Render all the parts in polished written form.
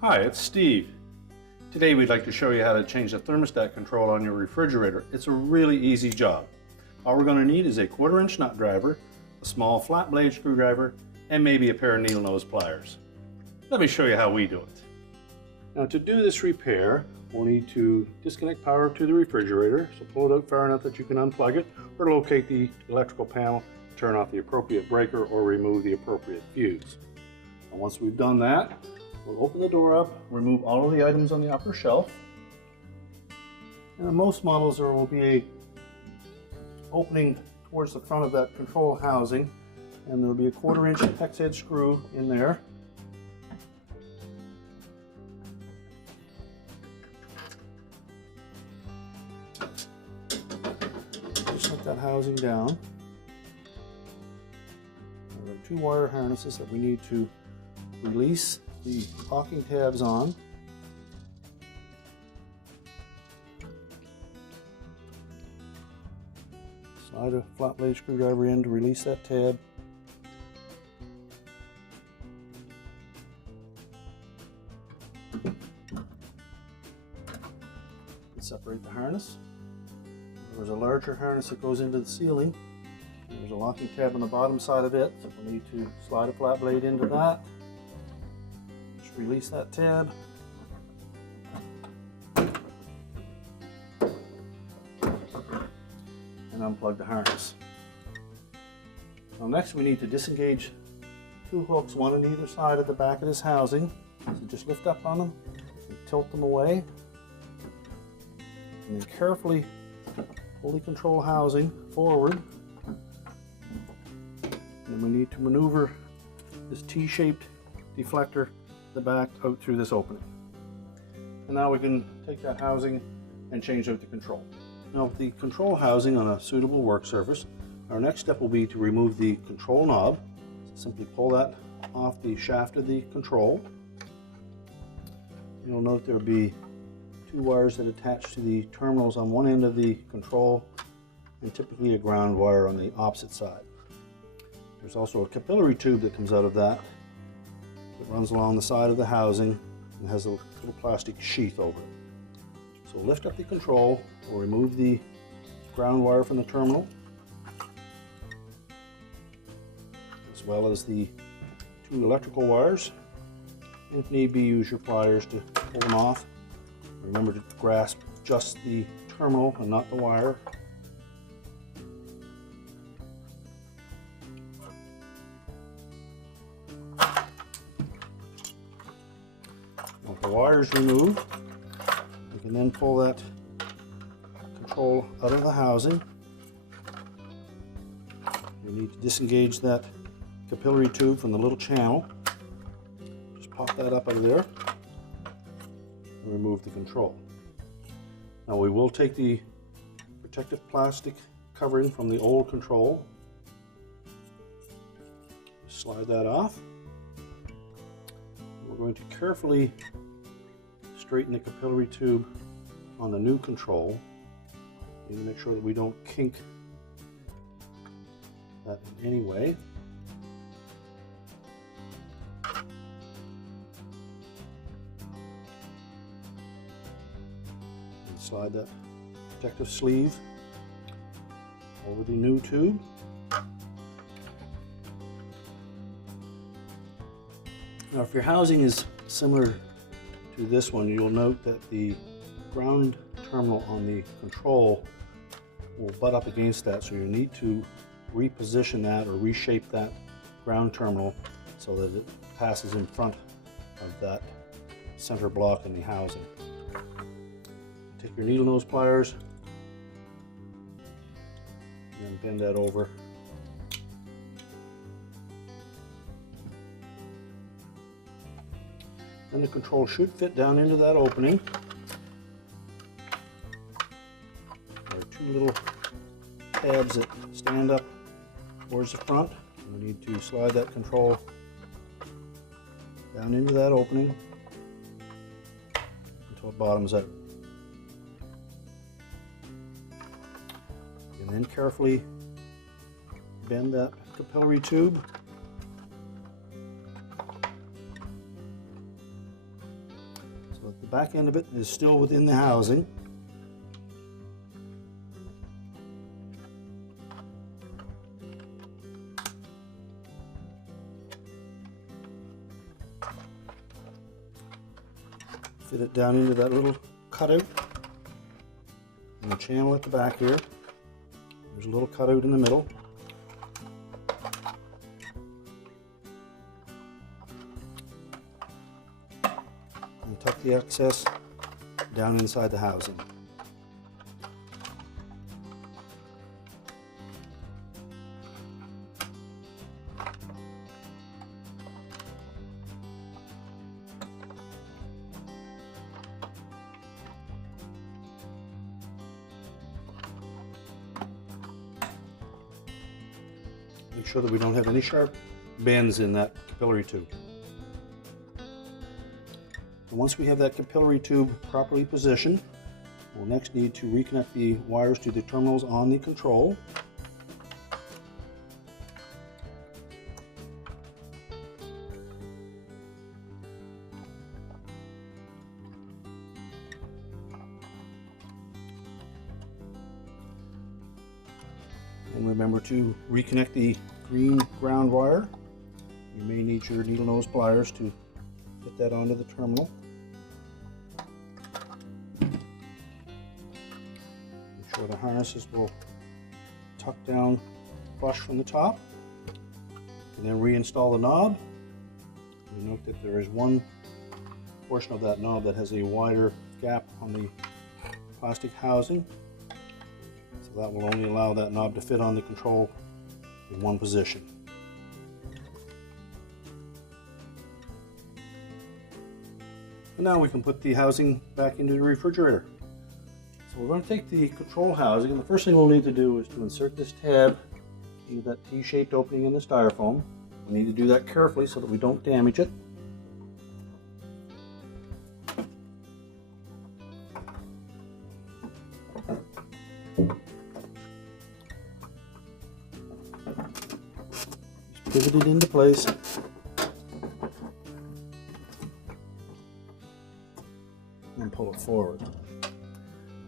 Hi, it's Steve. Today we'd like to show you how to change the thermostat control on your refrigerator. It's a really easy job. All we're going to need is a 1/4-inch nut driver, a small flat blade screwdriver, and maybe a pair of needle nose pliers. Let me show you how we do it. Now to do this repair, we'll need to disconnect power to the refrigerator, so pull it out far enough that you can unplug it, or locate the electrical panel, turn off the appropriate breaker, or remove the appropriate fuse. And once we've done that, we'll open the door up, remove all of the items on the upper shelf. And in most models there will be a opening towards the front of that control housing, and there will be a 1/4-inch hex head screw in there. Just let that housing down. There are 2 wire harnesses that we need to release the locking tabs on. Slide a flat blade screwdriver in to release that tab. And separate the harness. There's a larger harness that goes into the ceiling. There's a locking tab on the bottom side of it, so we'll need to slide a flat blade into that. Release that tab. And unplug the harness. Now next we need to disengage 2 hooks, one on either side of the back of this housing. So just lift up on them and tilt them away. And then carefully pull the control housing forward. And then we need to maneuver this T-shaped deflector the back out through this opening. And now we can take that housing and change out the control. Now with the control housing on a suitable work surface, our next step will be to remove the control knob. So simply pull that off the shaft of the control. You'll note there will be 2 wires that attach to the terminals on one end of the control, and typically a ground wire on the opposite side. There's also a capillary tube that comes out of that. It runs along the side of the housing and has a little plastic sheath over it. So lift up the control, we'll remove the ground wire from the terminal, as well as the 2 electrical wires. And if need be, use your pliers to pull them off. Remember to grasp just the terminal and not the wire. With the wires removed, you can then pull that control out of the housing. You need to disengage that capillary tube from the little channel. Just pop that up out of there and remove the control. Now we will take the protective plastic covering from the old control. Slide that off. We're going to carefully straighten the capillary tube on the new control. You need to make sure that we don't kink that in any way. And slide that protective sleeve over the new tube. Now if your housing is similar to this one, you'll note that the ground terminal on the control will butt up against that, so you need to reposition that or reshape that ground terminal so that it passes in front of that center block in the housing. Take your needle nose pliers and bend that over. And the control should fit down into that opening. There are 2 little tabs that stand up towards the front. We need to slide that control down into that opening until it bottoms out. And then carefully bend that capillary tube. So that the back end of it is still within the housing. Fit it down into that little cutout and the channel at the back here. There's a little cutout in the middle. And tuck the excess down inside the housing. Make sure that we don't have any sharp bends in that capillary tube. And once we have that capillary tube properly positioned, we'll next need to reconnect the wires to the terminals on the control. And remember to reconnect the green ground wire. You may need your needle nose pliers to get that onto the terminal. Make sure the harnesses will tuck down flush from the top. And then reinstall the knob. You note that there is one portion of that knob that has a wider gap on the plastic housing. So that will only allow that knob to fit on the control in one position. And now we can put the housing back into the refrigerator. So we're going to take the control housing, and the first thing we'll need to do is to insert this tab into that T-shaped opening in the styrofoam. We need to do that carefully so that we don't damage it. Pivot it into place. And pull it forward.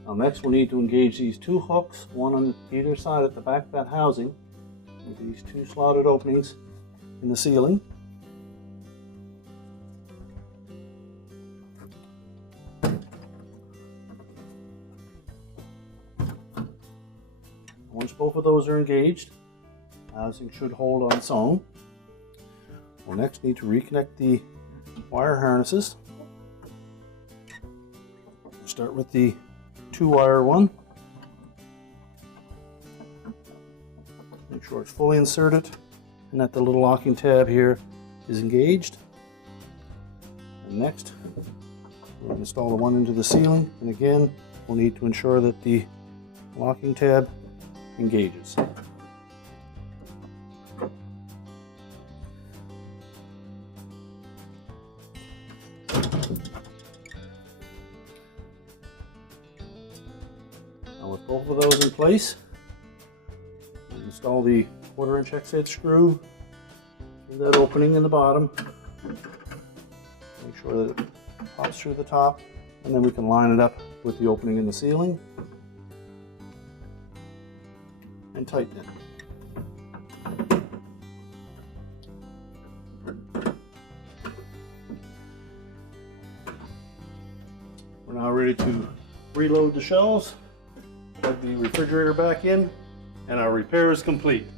Now next we'll need to engage these two hooks, one on either side at the back of that housing, with these two slotted openings in the ceiling. Once both of those are engaged, housing should hold on its own. We'll next need to reconnect the wire harnesses. We'll start with the 2-wire one. Make sure it's fully inserted and that the little locking tab here is engaged. And next, we'll install the one into the ceiling, and again, we'll need to ensure that the locking tab engages. Now with both of those in place, install the 1/4-inch X-head screw through that opening in the bottom. Make sure that it pops through the top, and then we can line it up with the opening in the ceiling and tighten it. We're now ready to reload the shelves, plug the refrigerator back in, and our repair is complete.